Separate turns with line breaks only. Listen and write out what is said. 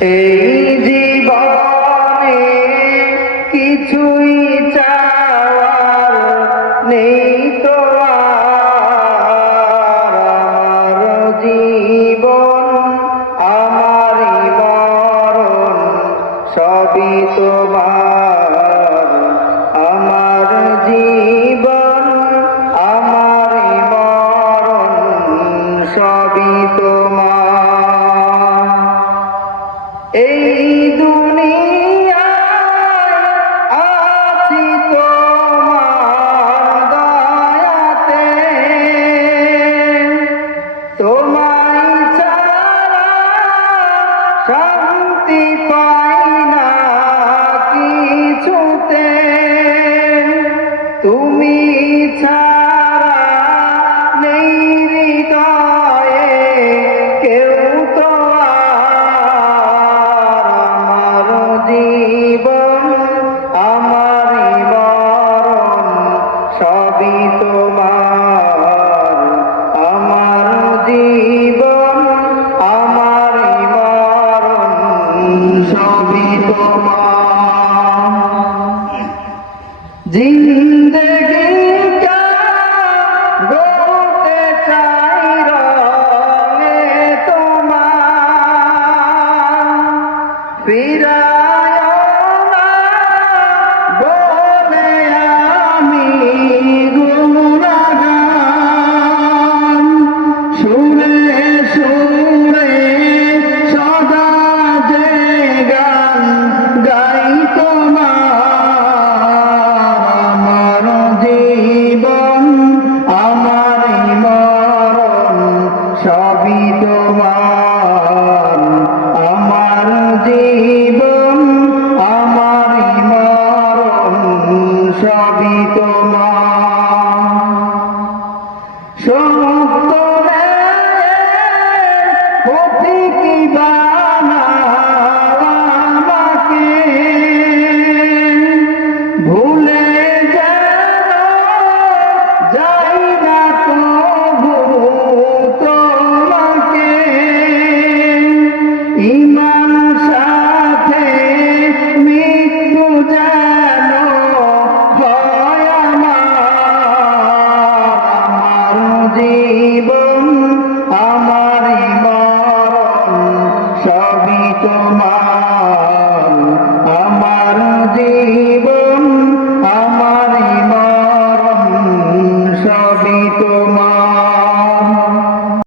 এই জীবনে কিছুই চাওয়ার নেই জীবন আমার আমার জীবন শান্তি পাই না কিছুতে। তুমি ছাড়া সবই ইমাম সাথে মৃত্যু যেন হয় আমার। জীবন